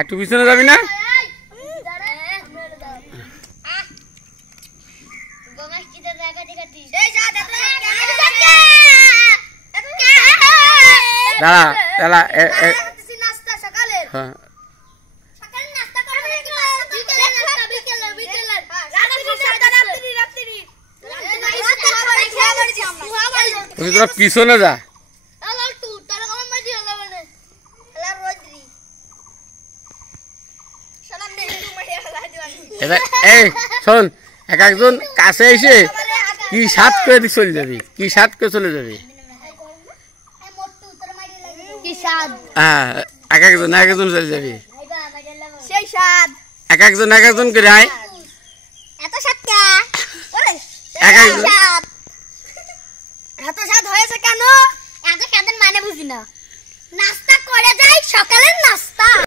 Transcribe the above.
একটু পিছনে যাবি না? দাঁড়া দাঁড়া হ্যাঁ তুমি তোরা পিছনে যা। এই শোন, এক একজন কাছে এসে কি সাত করে চলে যাবি, কি সাত করে চলে যাবি। হ্যাঁ এক একজন চলে যাবি, এক একজন করে আয়। এত স্বাদ হয়েছে কেন? এত স্বাদের মানে বুঝি না। নাস্তা